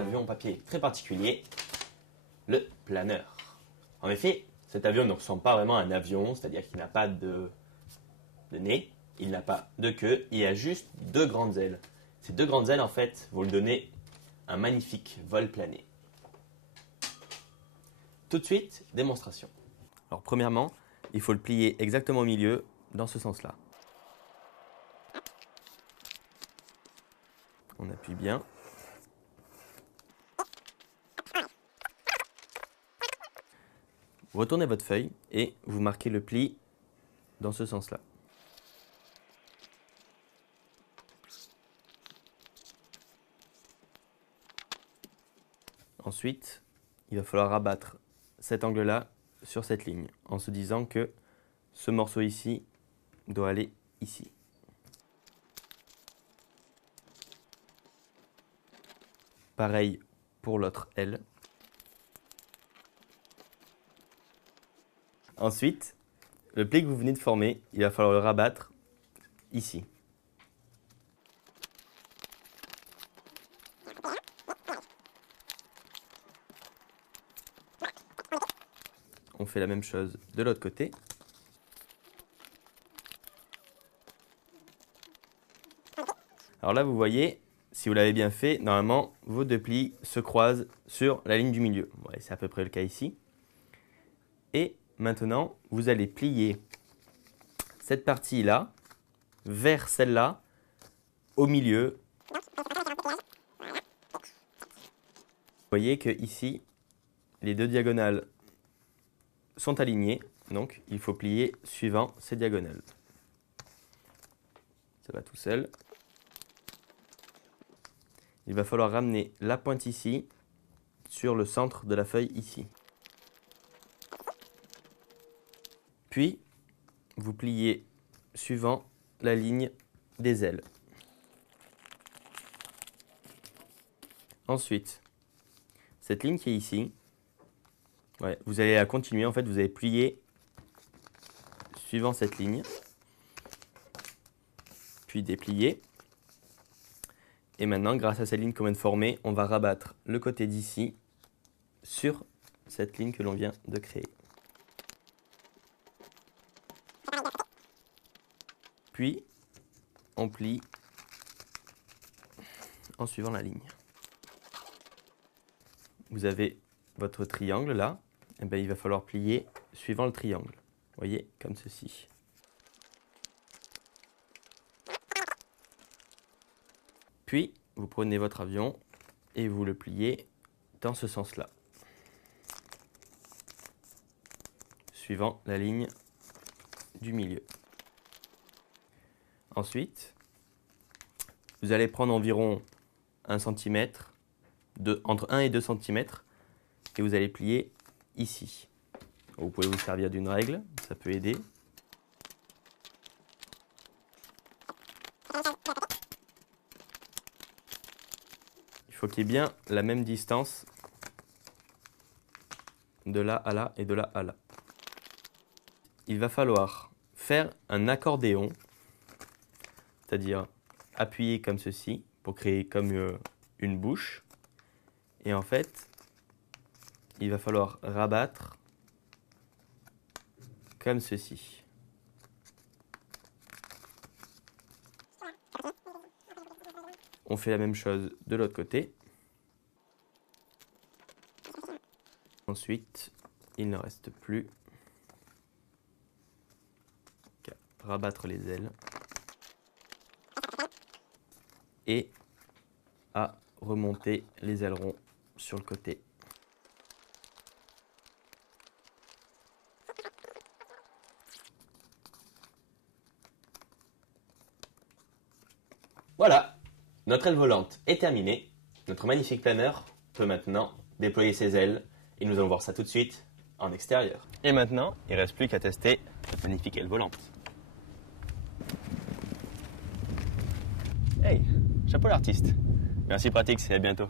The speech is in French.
avion en papier très particulier, le planeur. En effet, cet avion ne ressemble pas vraiment à un avion, c'est-à-dire qu'il n'a pas de nez, il n'a pas de queue, il a juste deux grandes ailes. Ces deux grandes ailes, en fait, vont lui donner un magnifique vol plané. Tout de suite, démonstration. Alors premièrement, il faut le plier exactement au milieu, dans ce sens-là. On appuie bien. Vous retournez votre feuille et vous marquez le pli dans ce sens-là. Ensuite, il va falloir rabattre cet angle-là sur cette ligne en se disant que ce morceau ici doit aller ici. Pareil pour l'autre aile. Ensuite, le pli que vous venez de former, il va falloir le rabattre ici. On fait la même chose de l'autre côté. Alors là, vous voyez, si vous l'avez bien fait, normalement, vos deux plis se croisent sur la ligne du milieu. Ouais, c'est à peu près le cas ici. Et maintenant, vous allez plier cette partie-là vers celle-là, au milieu. Vous voyez que ici, les deux diagonales sont alignées, donc il faut plier suivant ces diagonales. Ça va tout seul. Il va falloir ramener la pointe ici, sur le centre de la feuille ici. Puis, vous pliez suivant la ligne des ailes. Ensuite, cette ligne qui est ici, vous allez la continuer. En fait, vous allez plier suivant cette ligne, puis déplier. Et maintenant, grâce à cette ligne qu'on vient de former, on va rabattre le côté d'ici sur cette ligne que l'on vient de créer. Puis, on plie en suivant la ligne. Vous avez votre triangle là, et bien, il va falloir plier suivant le triangle. Vous voyez, comme ceci. Puis, vous prenez votre avion et vous le pliez dans ce sens-là, suivant la ligne du milieu. Ensuite, vous allez prendre environ 1 cm, entre 1 et 2 cm, et vous allez plier ici. Vous pouvez vous servir d'une règle, ça peut aider. Il faut qu'il y ait bien la même distance de là à là et de là à là. Il va falloir faire un accordéon, c'est-à-dire appuyer comme ceci pour créer comme une bouche. Et en fait, il va falloir rabattre comme ceci. On fait la même chose de l'autre côté. Ensuite, il ne reste plus qu'à rabattre les ailes et à remonter les ailerons sur le côté. Voilà, notre aile volante est terminée. Notre magnifique planeur peut maintenant déployer ses ailes et nous allons voir ça tout de suite en extérieur. Et maintenant, il ne reste plus qu'à tester cette magnifique aile volante. Hey, chapeau l'artiste. Merci Pratix et à bientôt.